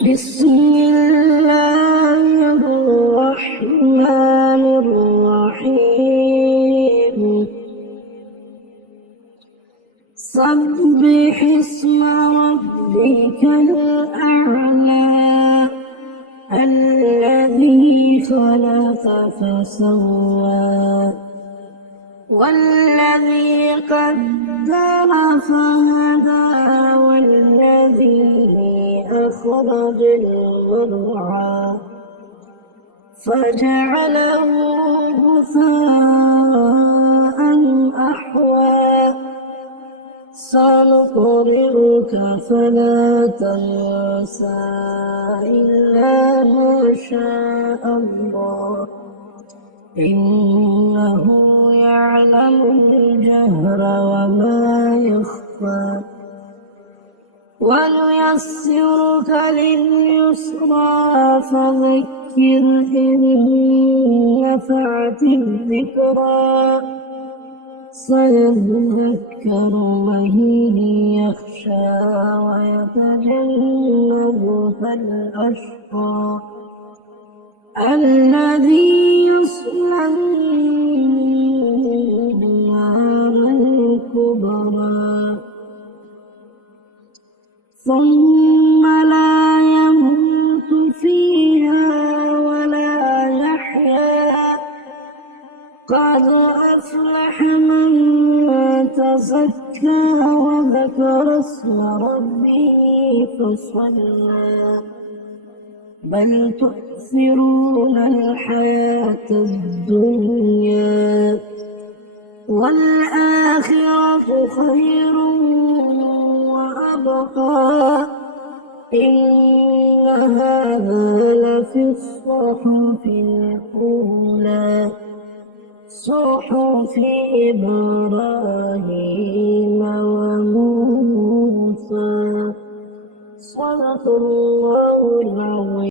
بسم الله الرحمن الرحيم سبح اسم ربك الأعلى الذي خلق فسوى والذي قدر فهدى والذي أخرج المرعى فجعله غثاء أحوى سنقرئك فلا تنسى إلا ما شاء الله إنه يعلم الجهر وما يخفى ونيسرك لليسرى فذكر إن نفعت الذكرى سيذكر من يخشى ويتجنبها الأشقى الذي يصلى النار الكبرى ثم لا يموت فيها ولا يحيا قد أفلح من تزكى وذكر اسم ربه فصلى بل تؤثرون الحياة الدنيا والآخرة خير وأبقى إن هذا لفي الصحف الأولى صحف إبراهيم وموسى صدق الله العظيم.